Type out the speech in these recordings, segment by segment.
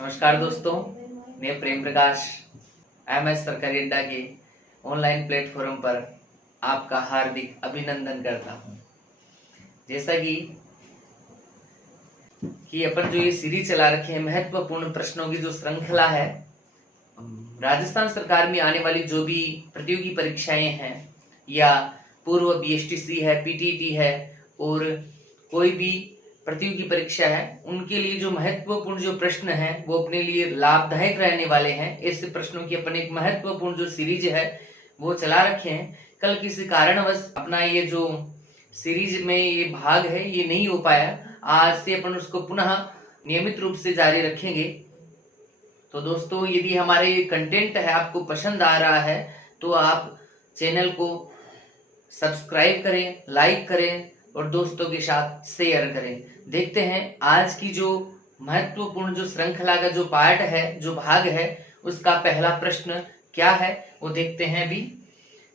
नमस्कार दोस्तों, मैं प्रेम प्रकाश एमएस सरकारी अड्डा के ऑनलाइन प्लेटफॉर्म पर आपका हार्दिक अभिनंदन करता हूं। जैसा कि अपन जो ये सीरीज चला रखे हैं महत्वपूर्ण प्रश्नों की जो श्रृंखला है, राजस्थान सरकार में आने वाली जो भी प्रतियोगी परीक्षाएं हैं या पूर्व बीएसटीसी है, पीटीटी है और कोई भी प्रतियोगी परीक्षा है, उनके लिए जो महत्वपूर्ण जो प्रश्न है वो अपने लिए लाभदायक रहने वाले हैं। ऐसे प्रश्नों की अपन एक महत्वपूर्ण जो सीरीज है वो चला रखे हैं। कल किसी कारणवश अपना ये जो सीरीज में ये भाग है ये नहीं हो पाया, आज से अपन उसको पुनः नियमित रूप से जारी रखेंगे। तो दोस्तों, यदि हमारे कंटेंट है आपको पसंद आ रहा है तो आप चैनल को सब्सक्राइब करें, लाइक करें और दोस्तों के साथ शेयर करें। देखते हैं आज की जो महत्वपूर्ण जो श्रृंखला का जो पार्ट है, जो भाग है, उसका पहला प्रश्न क्या है वो देखते हैं। भी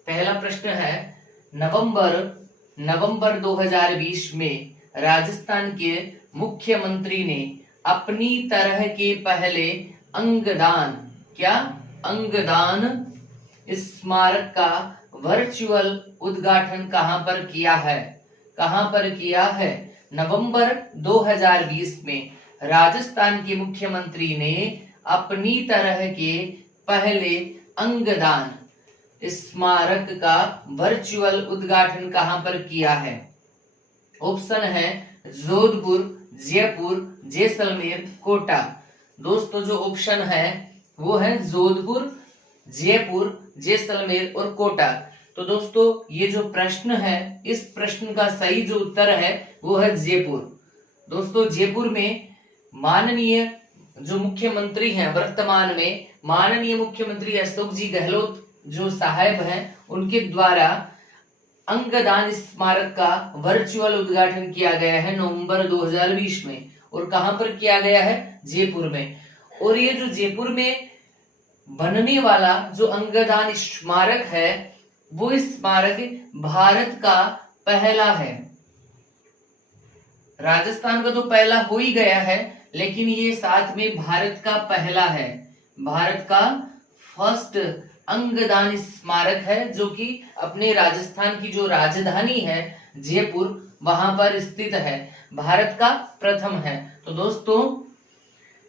पहला प्रश्न है, नवंबर 2020 में राजस्थान के मुख्यमंत्री ने अपनी तरह के पहले अंगदान स्मारक का वर्चुअल उद्घाटन कहां पर किया है? नवंबर 2020 में राजस्थान के मुख्यमंत्री ने अपनी तरह के पहले अंगदान स्मारक का वर्चुअल उद्घाटन कहां पर किया है? ऑप्शन है जोधपुर, जयपुर, जैसलमेर, कोटा। दोस्तों, जो ऑप्शन है वो है जोधपुर, जयपुर, जैसलमेर और कोटा। तो दोस्तों, ये जो प्रश्न है, इस प्रश्न का सही जो उत्तर है वो है जयपुर। दोस्तों, जयपुर में माननीय जो मुख्यमंत्री हैं वर्तमान में, माननीय मुख्यमंत्री अशोक जी गहलोत जो साहब हैं, उनके द्वारा अंगदान स्मारक का वर्चुअल उद्घाटन किया गया है नवंबर 2020 में। और कहां पर किया गया है? जयपुर में। और ये जो जयपुर में बनने वाला जो अंगदान स्मारक है, वो स्मारक भारत का पहला है। राजस्थान का तो पहला हो ही गया है, लेकिन ये साथ में भारत का पहला है। भारत का फर्स्ट अंगदान स्मारक है, जो कि अपने राजस्थान की जो राजधानी है जयपुर, वहां पर स्थित है। भारत का प्रथम है। तो दोस्तों,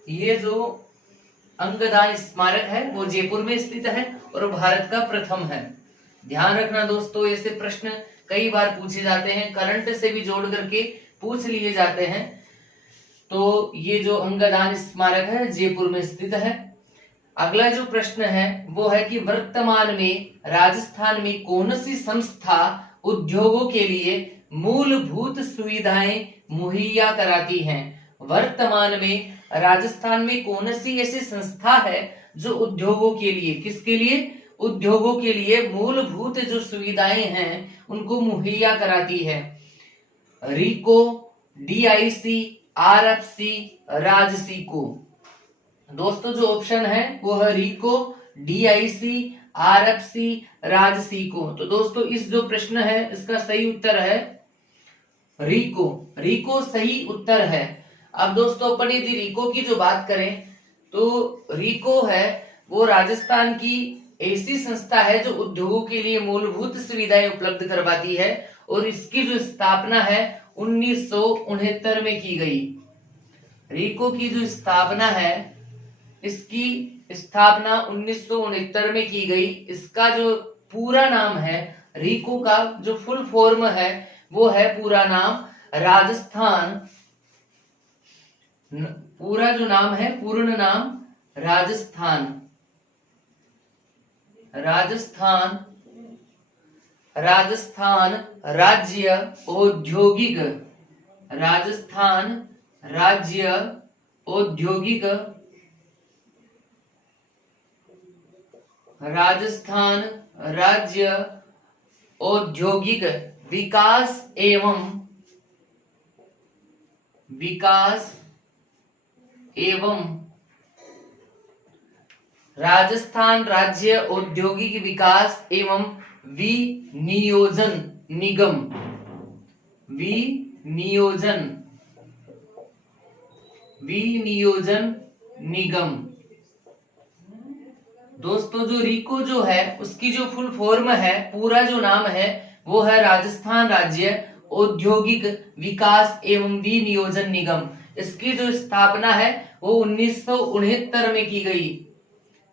ये जो अंगदान स्मारक है वो जयपुर में स्थित है और भारत का प्रथम है। ध्यान रखना दोस्तों, ऐसे प्रश्न कई बार पूछे जाते हैं, करंट से भी जोड़ करके पूछ लिए जाते हैं। तो ये जो अंगदान स्मारक है जयपुर में स्थित है। अगला जो प्रश्न है वो है कि वर्तमान में राजस्थान में कौन सी संस्था उद्योगों के लिए मूलभूत सुविधाएं मुहैया कराती हैं? वर्तमान में राजस्थान में कौन सी ऐसी संस्था है जो उद्योगों के लिए, किसके लिए? उद्योगों के लिए मूलभूत जो सुविधाएं हैं उनको मुहैया कराती है? RIICO, DIC, RFC, Rajsico. दोस्तों, जो ऑप्शन है वो है रीको, डीआईसी, आरएफसी, राजसीको। तो दोस्तों, इस जो प्रश्न है इसका सही उत्तर है रीको। रीको सही उत्तर है। अब दोस्तों, अपन यदि रीको की जो बात करें तो रीको है वो राजस्थान की ऐसी संस्था है जो उद्योगों के लिए मूलभूत सुविधाएं उपलब्ध करवाती है और इसकी जो स्थापना है 1969 में की गई। रीको की जो स्थापना है, इसकी स्थापना 1969 में की गई। इसका जो पूरा नाम है, रीको का जो फुल फॉर्म है वो है पूरा नाम राजस्थान, पूरा जो नाम है, पूर्ण नाम राजस्थान राज्य औद्योगिक, राजस्थान राज्य औद्योगिक, राजस्थान राज्य औद्योगिक विकास एवं राजस्थान राज्य औद्योगिक विकास एवं विनियोजन निगम। दोस्तों जो रिको जो है उसकी जो फुल फॉर्म है, पूरा जो नाम है वो है राजस्थान राज्य औद्योगिक विकास एवं विनियोजन निगम। इसकी जो स्थापना है वो 1969 में की गई,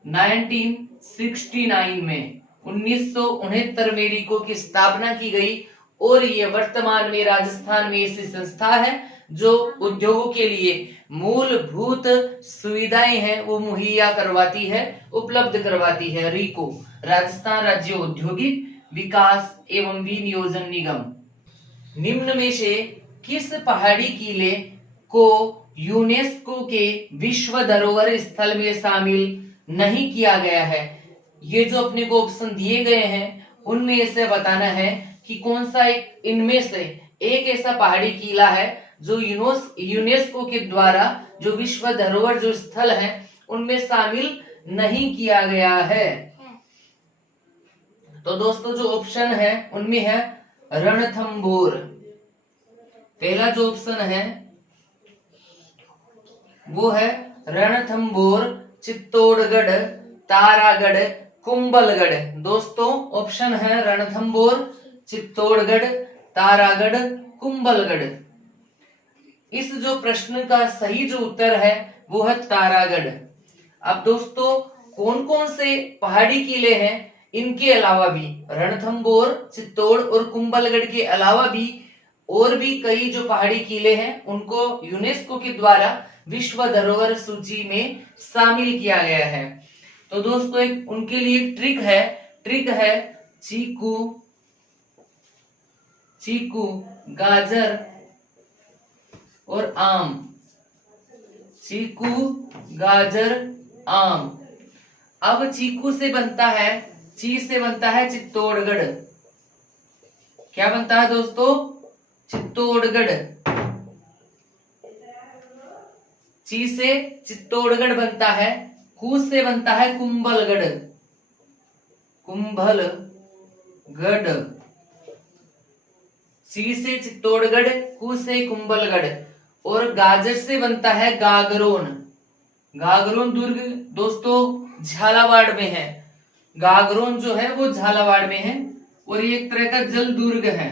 1969 में 1969 में रिको की स्थापना की गई और ये वर्तमान में राजस्थान में ऐसी संस्था है जो उद्योगों के लिए मूलभूत सुविधाएं हैं वो मुहैया करवाती है, उपलब्ध करवाती है। रिको राजस्थान राज्य औद्योगिक विकास एवं विनियोजन निगम। निम्न में से किस पहाड़ी किले को यूनेस्को के विश्व धरोहर स्थल में शामिल नहीं किया गया है? ये जो अपने को ऑप्शन दिए गए हैं उनमें से बताना है कि कौन सा एक इनमें से एक ऐसा पहाड़ी किला है जो यूनेस्को के द्वारा जो विश्व धरोहर जो स्थल है उनमें शामिल नहीं किया गया है। तो दोस्तों जो ऑप्शन है उनमें है रणथंबोर। पहला जो ऑप्शन है वो है रणथंबोर, चित्तौड़गढ़, तारागढ़, कुंभलगढ़। दोस्तों ऑप्शन है रणथंबोर, चित्तौड़गढ़, तारागढ़, कुंभलगढ़। इस जो प्रश्न का सही जो उत्तर है वो है तारागढ़। अब दोस्तों कौन कौन से पहाड़ी किले हैं इनके अलावा भी, रणथंबोर, चित्तौड़ और कुंभलगढ़ के अलावा भी और भी कई जो पहाड़ी किले हैं उनको यूनेस्को के द्वारा विश्व धरोहर सूची में शामिल किया गया है। तो दोस्तों एक उनके लिए ट्रिक है चीकू, गाजर और आम। चीकू, गाजर, आम। अब चीकू से बनता है, ची से बनता है चित्तौड़गढ़। क्या बनता है दोस्तों? चित्तौड़गढ़। ची से चित्तौड़गढ़ बनता है, कू से बनता है कुंभलगढ़। ची से चित्तौड़गढ़, कू से कुंभलगढ़। और गाजर से बनता है गागरोन। गागरोन दुर्ग दोस्तों झालावाड़ में है। गागरोन जो है वो झालावाड़ में है और ये एक तरह का जल दुर्ग है।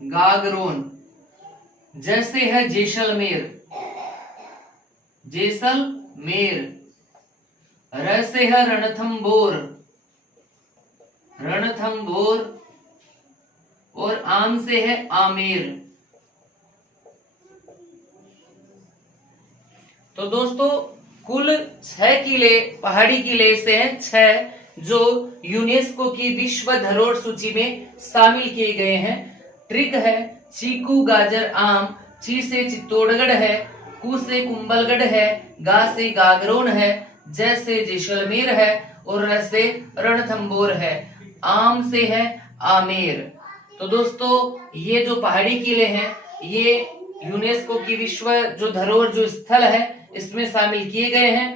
गागरोन। जैसे है जैसलमेर, र से है रणथंबोर और आम से है आमेर। तो दोस्तों कुल 6 किले, पहाड़ी किले से हैं 6 जो यूनेस्को की विश्व धरोहर सूची में शामिल किए गए हैं। ट्रिक है चीकू, गाजर, आम। ची से चित्तौड़गढ़ है, कू से कुंभलगढ़ है, गा से गागरोन है, जै से जैसलमेर है और र से रणथंबोर है, आम से है आमेर। तो दोस्तों ये जो पहाड़ी किले हैं ये यूनेस्को की विश्व जो धरोहर जो स्थल है इसमें शामिल किए गए हैं।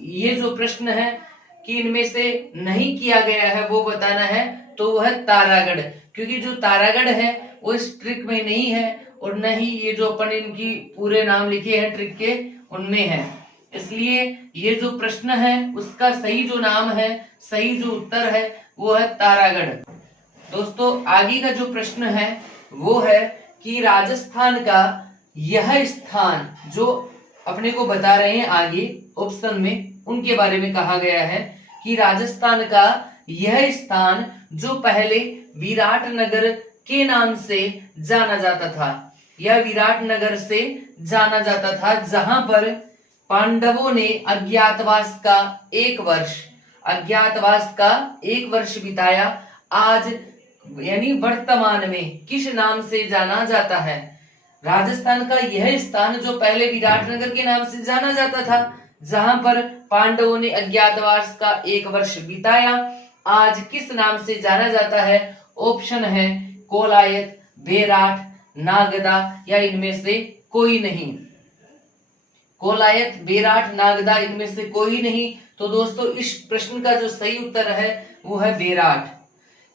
ये जो प्रश्न है कि इनमें से नहीं किया गया है वो बताना है, तो वह है तारागढ़, क्योंकि जो तारागढ़ है वो इस ट्रिक में नहीं है और न ही ये जो अपन इनकी पूरे नाम लिखे हैं ट्रिक के उनमें है। इसलिए ये जो प्रश्न है उसका सही जो नाम है, सही जो उत्तर है वो है तारागढ़। दोस्तों आगे का जो प्रश्न है वो है कि राजस्थान का यह स्थान जो अपने को बता रहे हैं आगे ऑप्शन में, उनके बारे में कहा गया है कि राजस्थान का यह स्थान जो पहले विराट नगर के नाम से जाना जाता था, यह विराट नगर से जाना जाता था, जहां पर पांडवों ने अज्ञातवास का एक वर्ष बिताया। आज यानी वर्तमान में किस नाम से जाना जाता है? राजस्थान का यह स्थान जो पहले विराटनगर के नाम से जाना जाता था, जहां पर पांडवों ने अज्ञातवास का 1 वर्ष बिताया, आज किस नाम से जाना जाता है? ऑप्शन है कोलायत, बेराट, नागदा या इनमें से कोई नहीं। कोलायत, बेराट, नागदा इनमें से कोई नहीं। तो दोस्तों इस प्रश्न का जो सही उत्तर है वो है बेराट।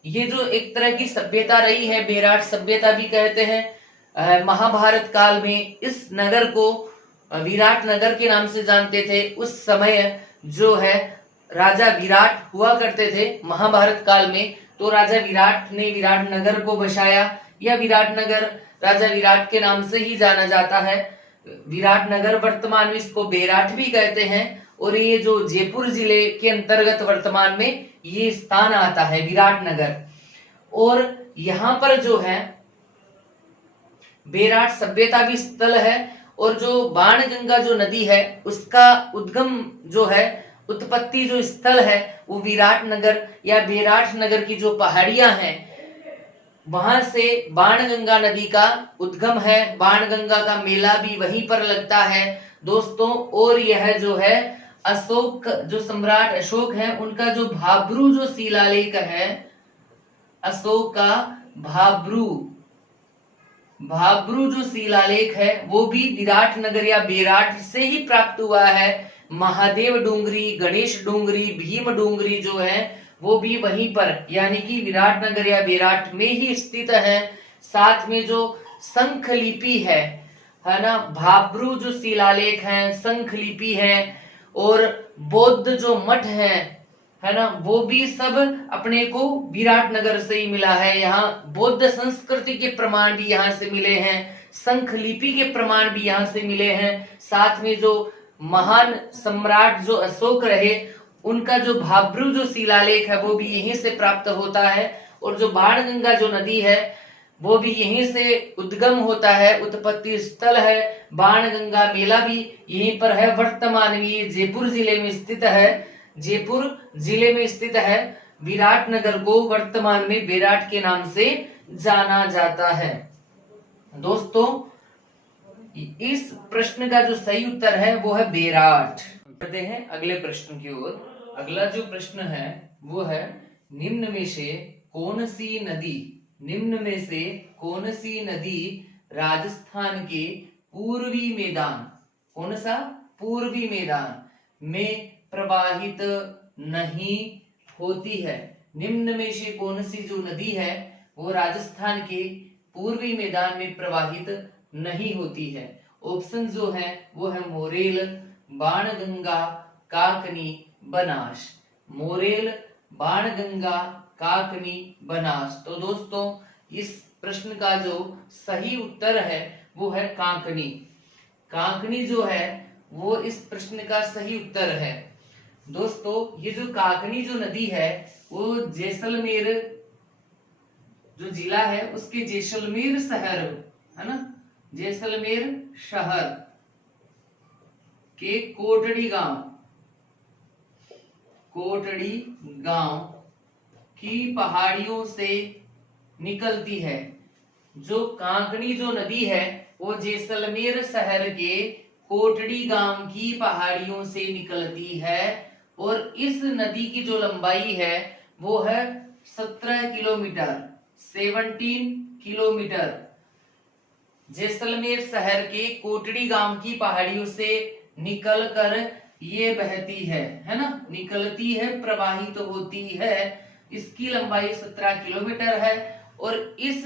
ये जो एक तरह की सभ्यता रही है, बेराट सभ्यता भी कहते हैं। महाभारत काल में इस नगर को विराट नगर के नाम से जानते थे। उस समय जो है राजा विराट हुआ करते थे महाभारत काल में, तो राजा विराट ने विराट नगर को बसाया। यह विराट नगर राजा विराट के नाम से ही जाना जाता है। विराट नगर वर्तमान में इसको बेराट भी कहते हैं, और ये जो जयपुर जिले के अंतर्गत वर्तमान में ये स्थान आता है विराट नगर। और यहाँ पर जो है बेराट सभ्यता भी स्थल है, और जो बाणगंगा जो नदी है उसका उद्गम जो है उत्पत्ति जो स्थल है वो विराट नगर या बेराट नगर की जो पहाड़ियां हैं वहां से बाणगंगा नदी का उद्गम है। बाणगंगा का मेला भी वहीं पर लगता है दोस्तों। और यह जो है अशोक जो सम्राट अशोक है उनका जो भाब्रू जो शिलालेख है, अशोक का भाब्रू जो शिलालेख है वो भी विराट नगर या बेराट से ही प्राप्त हुआ है। महादेव डूंगरी, गणेश डूंगरी, भीम डूंगरी जो है वो भी वहीं पर यानी कि विराट नगर या बेराट में ही स्थित है। साथ में जो शंख लिपि है ना, भाब्रू जो शिलालेख है, शंख लिपि है, और बौद्ध जो मठ है ना, वो भी सब अपने को विराट नगर से ही मिला है। यहाँ बौद्ध संस्कृति के प्रमाण भी यहाँ से मिले हैं, शंख लिपि के प्रमाण भी यहाँ से मिले हैं। साथ में जो महान सम्राट जो अशोक रहे उनका जो भाब्रू जो शिलालेख है वो भी यहीं से प्राप्त होता है। और जो बाणगंगा जो नदी है वो भी यहीं से उद्गम होता है, उत्पत्ति स्थल है। बाणगंगा मेला भी यहीं पर है। वर्तमान में ये जयपुर जिले में स्थित है, जयपुर जिले में स्थित है। विराट नगर को वर्तमान में बेराट के नाम से जाना जाता है। दोस्तों इस प्रश्न का जो सही उत्तर है वो है बेराट। बढ़ते हैं अगले प्रश्न की ओर। अगला जो प्रश्न है वो है निम्न में से कौन सी नदी राजस्थान के पूर्वी मैदान, कौन सा पूर्वी मैदान में प्रवाहित नहीं होती है। निम्न में से कौन सी जो नदी है वो राजस्थान के पूर्वी मैदान में प्रवाहित नहीं होती है। ऑप्शन जो है वो है मोरेल, बाणगंगा, काकनी, बनास। मोरेल, बाणगंगा, काकनी, बनास। तो दोस्तों इस प्रश्न का जो सही उत्तर है वो है काकनी। काकनी जो है वो इस प्रश्न का सही उत्तर है। दोस्तों ये जो काकनी जो नदी है वो जैसलमेर जो जिला है उसके जैसलमेर शहर है ना, जैसलमेर शहर के कोटड़ी गांव की पहाड़ियों से निकलती है। जो काकनी जो नदी है वो जैसलमेर शहर के कोटड़ी गांव की पहाड़ियों से निकलती है, और इस नदी की जो लंबाई है वो है 17 किलोमीटर, 17 किलोमीटर। जैसलमेर शहर के कोटड़ी गांव की पहाड़ियों से निकलकर ये बहती है ना, निकलती है, प्रवाहित होती है। इसकी लंबाई 17 किलोमीटर है, और इस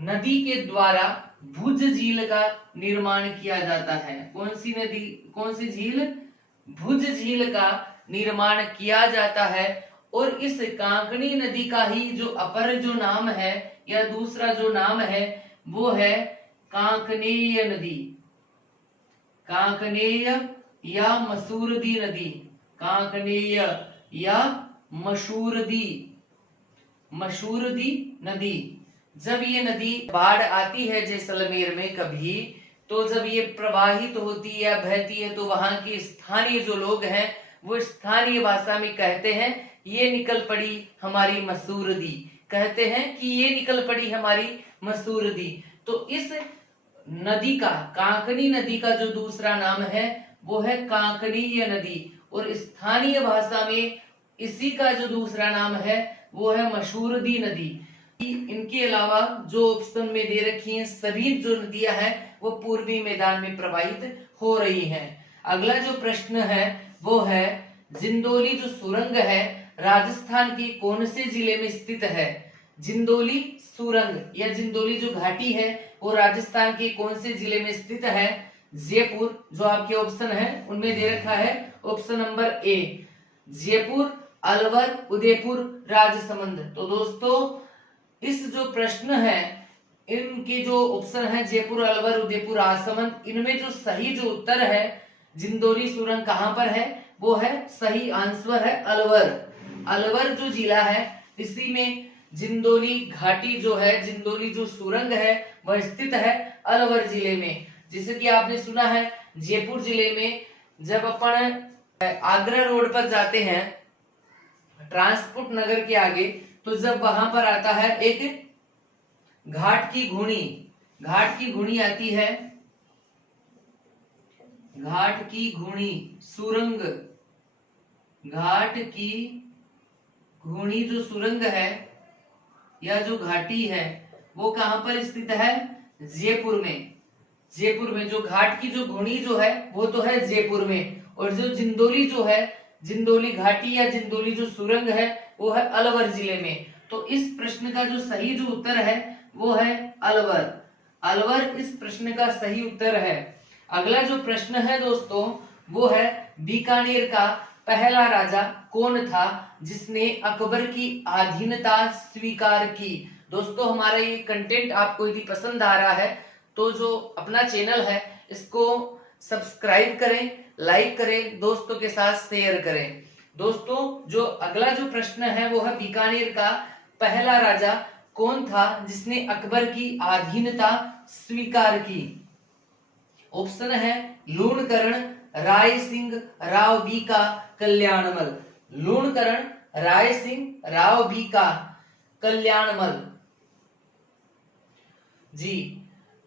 नदी के द्वारा भुज झील का निर्माण किया जाता है। कौन सी नदी, कौन सी झील? भुज झील का निर्माण किया जाता है। और इस कांकनी नदी का ही जो अपर जो नाम है या दूसरा जो नाम है वो है कांकनेय नदी, कांकनेय या मसूरदी नदी, कांकनेय या मसूरदी नदी। जब ये नदी बाढ़ आती है जैसलमेर में कभी, तो जब ये प्रवाहित होती है, बहती है, तो वहां के स्थानीय जो लोग हैं वो स्थानीय भाषा में कहते हैं ये निकल पड़ी हमारी मसूरदी, कहते हैं कि ये निकल पड़ी हमारी मसूरदी। तो इस नदी का, कांकनी नदी का जो दूसरा नाम है वो है कांकनीय नदी, और स्थानीय भाषा में इसी का जो दूसरा नाम है वो है मसूरदी नदी। इनके अलावा जो ऑप्शन में दे रखी हैं सभी जो नदियां हैं वो पूर्वी मैदान में प्रवाहित हो रही हैं। अगला जो प्रश्न है वो है जिंदोली जो सुरंग है राजस्थान के कौन से जिले में स्थित है। जिंदोली सुरंग या जिंदोली जो घाटी है वो राजस्थान के कौन से जिले में स्थित है। जयपुर, जो आपके ऑप्शन है उनमें दे रखा है option number A, Jaipur, Alwar, Udaipur, Rajsamand. तो दोस्तों इस जो प्रश्न है, इनके जो ऑप्शन है जयपुर, अलवर, उदयपुर, राजसमंद, इनमें जो सही जो उत्तर है जिंदोरी सुरंग कहां पर है, वो है सही आंसर है अलवर। अलवर जो जिला है इसी में जिंदोली घाटी जो है, जिंदोली जो सुरंग है वह स्थित है अलवर जिले में। जैसे कि आपने सुना है जयपुर जिले में जब अपन आगरा रोड पर जाते हैं ट्रांसपोर्ट नगर के आगे, तो जब वहां पर आता है एक घाट की घूणी, घाट की घूणी आती है, घाट की घूणी सुरंग, घाट की घूणी जो सुरंग है या जो घाटी है वो कहां पर स्थित है, जयपुर में। जयपुर में जो घाट की जो घूणी जो है वो तो है जयपुर में, और जो जिंदोली जो है, जिंदोली घाटी या जिंदोली जो सुरंग है वो है अलवर जिले में। तो इस प्रश्न का जो सही जो उत्तर है वो है अलवर। अलवर इस प्रश्न का सही उत्तर है। अगला जो प्रश्न है दोस्तों वो है बीकानेर का पहला राजा कौन था जिसने अकबर की अधीनता स्वीकार की। दोस्तों हमारा ये कंटेंट आपको यदि पसंद आ रहा है तो जो अपना चैनल है इसको सब्सक्राइब करें, लाइक करें, दोस्तों के साथ शेयर करें। दोस्तों जो अगला जो प्रश्न है वो है बीकानेर का पहला राजा कौन था जिसने अकबर की अधीनता स्वीकार की। ऑप्शन है लूणकरण, राय सिंह, राव बीका, कल्याणमल। लूणकरण, राय सिंह, राव बीका, कल्याणमल। जी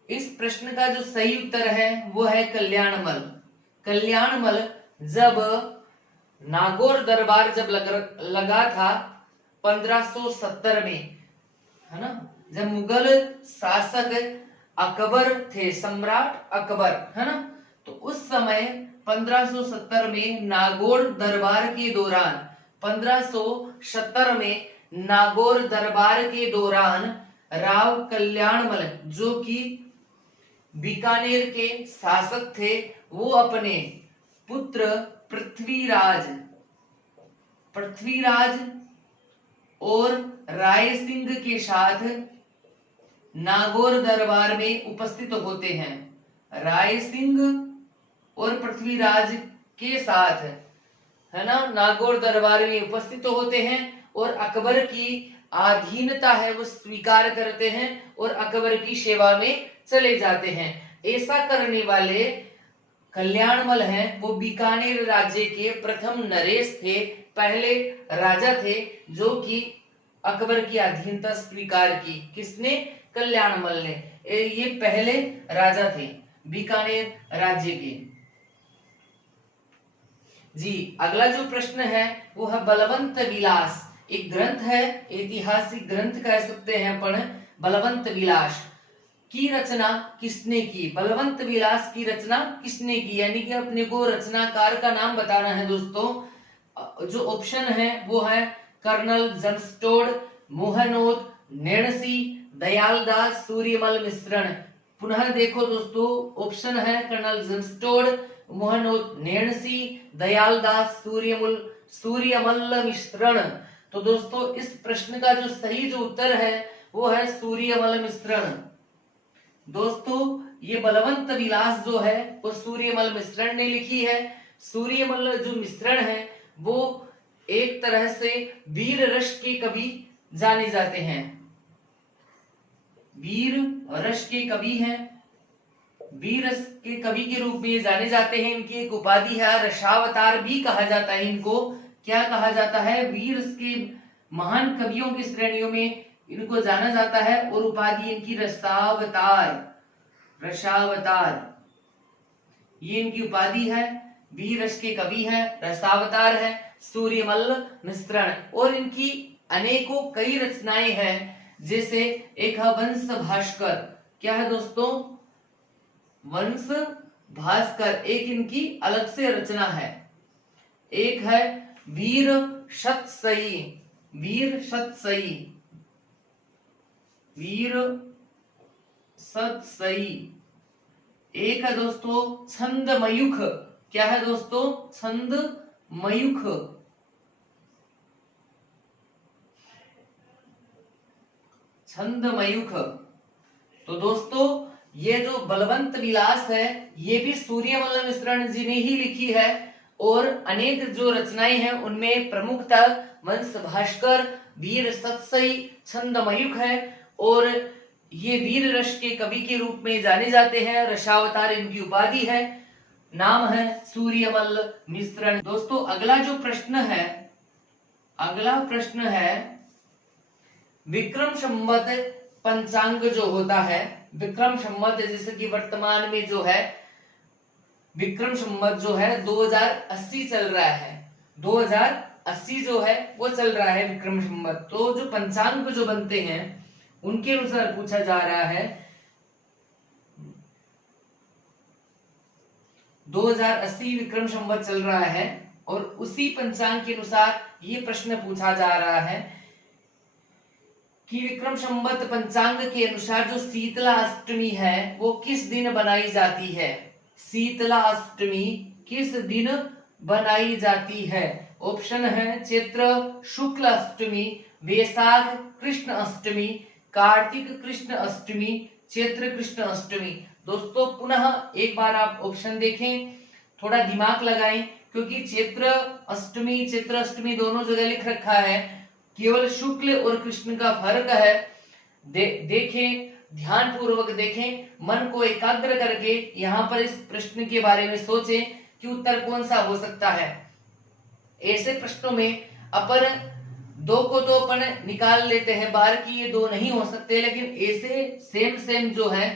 इस प्रश्न का जो सही उत्तर है वो है कल्याणमल। कल्याणमल जब नागौर दरबार जब लगा था 1570 में, है ना, जब मुगल शासक अकबर थे, सम्राट अकबर, है ना, तो उस समय 1570 में नागौर दरबार के दौरान 1570 में नागौर दरबार के दौरान राव कल्याणमल जो कि बीकानेर के शासक थे वो अपने पुत्र पृथ्वीराज और राय सिंह के साथ नागौर दरबार में उपस्थित होते हैं। राय सिंह और पृथ्वीराज के साथ, है ना, नागौर दरबार में उपस्थित होते हैं और अकबर की अधीनता है वो स्वीकार करते हैं और अकबर की सेवा में चले जाते हैं। ऐसा करने वाले कल्याणमल हैं वो बीकानेर राज्य के प्रथम नरेश थे, पहले राजा थे जो कि अकबर की अधीनता स्वीकार की। किसने? कल्याणमल ने। ये पहले राजा थे बीकानेर राज्य के। जी अगला जो प्रश्न है वो है बलवंत विलास। एक ग्रंथ है, ऐतिहासिक ग्रंथ कह सकते हैं अपन, बलवंत विलास की रचना किसने की। बलवंत विलास की रचना किसने की, यानी कि अपने को रचनाकार का नाम बताना है दोस्तों। जो ऑप्शन है वो है कर्नल जमस्टोड, मोहनोद, नेणसी, दयालदास, सूर्यमल मिश्रण। पुनः देखो दोस्तों, ऑप्शन है कर्नल जमस्टोड, मोहनोद, नेणसी, दयालदास, सूर्यमल मिश्रण। तो दोस्तों इस प्रश्न का जो सही जो उत्तर है वो है सूर्यमल मिश्रण। दोस्तों ये बलवंत विलास जो है वो सूर्यमल मिश्रण ने लिखी है। सूर्यमल जो मिश्रण है वो एक तरह से वीर रस के कवि जाने जाते हैं, वीर रस के कवि हैं, वीर रस के कवि के रूप में जाने जाते हैं। इनकी एक उपाधि है रसावतार भी कहा जाता है इनको। क्या कहा जाता है? वीर रस के महान कवियों की श्रेणियों में इनको जाना जाता है और उपाधि इनकी रसावतार, रसावतार ये इनकी उपाधि है। वीर रस के कवि हैं, रसावतार है, सूर्यमल मिश्रण। और इनकी अनेकों कई रचनाएं हैं, जैसे एक है वंश भास्कर। क्या है दोस्तों? वंश भास्कर एक इनकी अलग से रचना है। एक है वीर शतसई, वीर शतसई, वीर शतसई एक है दोस्तों छंद मयूख। क्या है दोस्तों? छंद मयूख। छंद मयूख। तो दोस्तों ये जो बलवंत विलास है ये भी सूर्यमल्ल मिश्रण जी ने ही लिखी है, और अनेक जो रचनाएं हैं उनमें प्रमुखतः वंश भास्कर, वीर सत्सई, छंद मयूख है, और ये वीर रस के कवि के रूप में जाने जाते हैं। रसावतार इनकी उपाधि है। नाम है सूर्यमल्ल मिश्रण। दोस्तों अगला जो प्रश्न है, अगला प्रश्न है विक्रम संवत पंचांग जो होता है, विक्रम संवत जैसे कि वर्तमान में जो है विक्रम संवत जो है 2080 चल रहा है, 2080 जो है वो चल रहा है विक्रम संवत। तो जो पंचांग जो बनते हैं उनके अनुसार पूछा जा रहा है 2080 विक्रम संवत चल रहा है, और उसी पंचांग के अनुसार ये प्रश्न पूछा जा रहा है कि विक्रम संवत पंचांग के अनुसार जो शीतला अष्टमी है वो किस दिन बनाई जाती है? शीतला अष्टमी किस दिन बनाई जाती है? ऑप्शन है चैत्र शुक्ल अष्टमी, वैशाख कृष्ण अष्टमी, कार्तिक कृष्ण अष्टमी, चैत्र कृष्ण अष्टमी। दोस्तों पुनः एक बार आप ऑप्शन देखें, थोड़ा दिमाग लगाएं, क्योंकि चैत्र अष्टमी दोनों जगह लिख रखा है, केवल शुक्ल और कृष्ण का फर्क है। देखें, ध्यान पूर्वक देखें, मन को एकाग्र करके यहाँ पर इस प्रश्न के बारे में सोचें कि उत्तर कौन सा हो सकता है। ऐसे प्रश्नों में अपन दो को तो अपन निकाल लेते हैं बाहर की, ये दो नहीं हो सकते, लेकिन ऐसे सेम जो है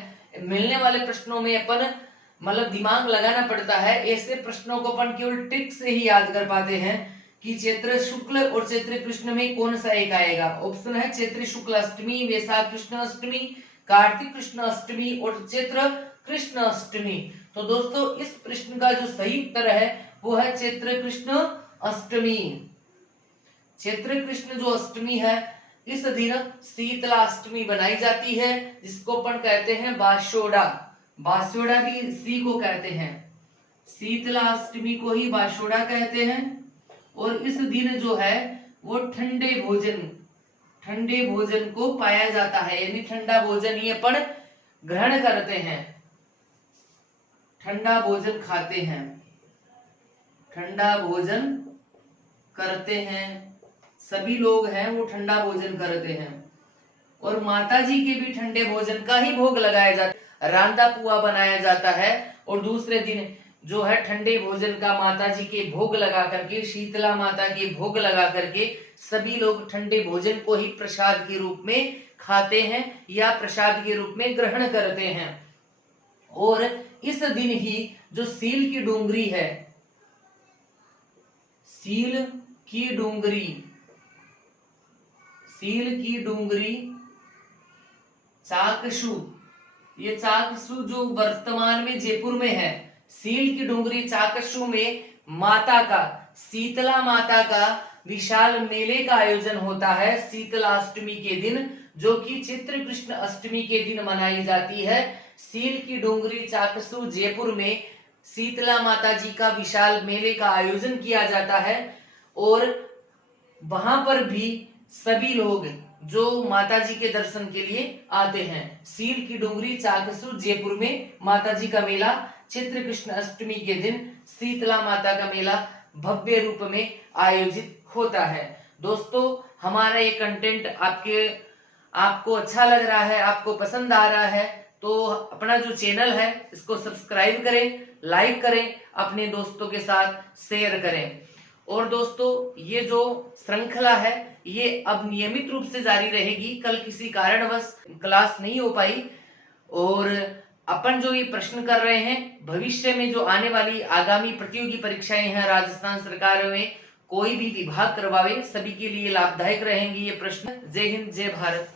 मिलने वाले प्रश्नों में अपन मतलब दिमाग लगाना पड़ता है। ऐसे प्रश्नों को अपन केवल ट्रिक से ही याद कर पाते हैं कि चैत्र शुक्ल और चैत्र कृष्ण में कौन सा एक आएगा। ऑप्शन है चैत्र शुक्ल अष्टमी, वैशाख कृष्ण अष्टमी, कार्तिक कृष्ण अष्टमी और चैत्र कृष्ण अष्टमी। तो दोस्तों इस प्रश्न का जो सही उत्तर है वो है चैत्र कृष्ण अष्टमी। चैत्र कृष्ण जो अष्टमी है इस दिन शीतला अष्टमी बनाई जाती है, जिसको अपन कहते हैं बास्योड़ा। बास्योड़ा भी इसी को कहते हैं, शीतला अष्टमी को ही बास्योड़ा कहते हैं। और इस दिन जो है वो ठंडे भोजन को पाया जाता है, यानी ठंडा भोजन ही अपन ग्रहण करते हैं, ठंडा भोजन खाते हैं, ठंडा भोजन करते हैं, सभी लोग हैं वो ठंडा भोजन करते हैं। और माता जी के भी ठंडे भोजन का ही भोग लगाया जाता है, रांदा पुआ बनाया जाता है, और दूसरे दिन जो है ठंडे भोजन का माता जी के भोग लगा करके, शीतला माता के भोग लगा करके सभी लोग ठंडे भोजन को ही प्रसाद के रूप में खाते हैं या प्रसाद के रूप में ग्रहण करते हैं। और इस दिन ही जो सील की डूंगरी है, सील की डूंगरी चाकसू, ये चाकसू जो वर्तमान में जयपुर में है, सील की डूंगरी चाकसू में माता का, शीतला माता का विशाल मेले का आयोजन होता है शीतला अष्टमी के दिन, जो कि चैत्र कृष्ण अष्टमी के दिन मनाई जाती है। सील की डूंगरी चाकसू जयपुर में शीतला माता जी का विशाल मेले का आयोजन किया जाता है, और वहां पर भी सभी लोग जो माता जी के दर्शन के लिए आते हैं। सील की डूंगरी चाकसू जयपुर में माता जी का मेला चैत्र कृष्ण अष्टमी के दिन शीतला माता का मेला भव्य रूप में आयोजित होता है। दोस्तों हमारा ये कंटेंट आपको अच्छा लग रहा है, आपको पसंद आ रहा है, तो अपना जो चैनल है इसको सब्सक्राइब करें, लाइक करें, अपने दोस्तों के साथ शेयर करें। और दोस्तों ये जो श्रृंखला है ये अब नियमित रूप से जारी रहेगी। कल किसी कारणवश क्लास नहीं हो पाई, और अपन जो ये प्रश्न कर रहे हैं भविष्य में जो आने वाली आगामी प्रतियोगी परीक्षाएं हैं राजस्थान सरकार में कोई भी विभाग करवावे, सभी के लिए लाभदायक रहेंगे ये प्रश्न। जय हिंद, जय भारत।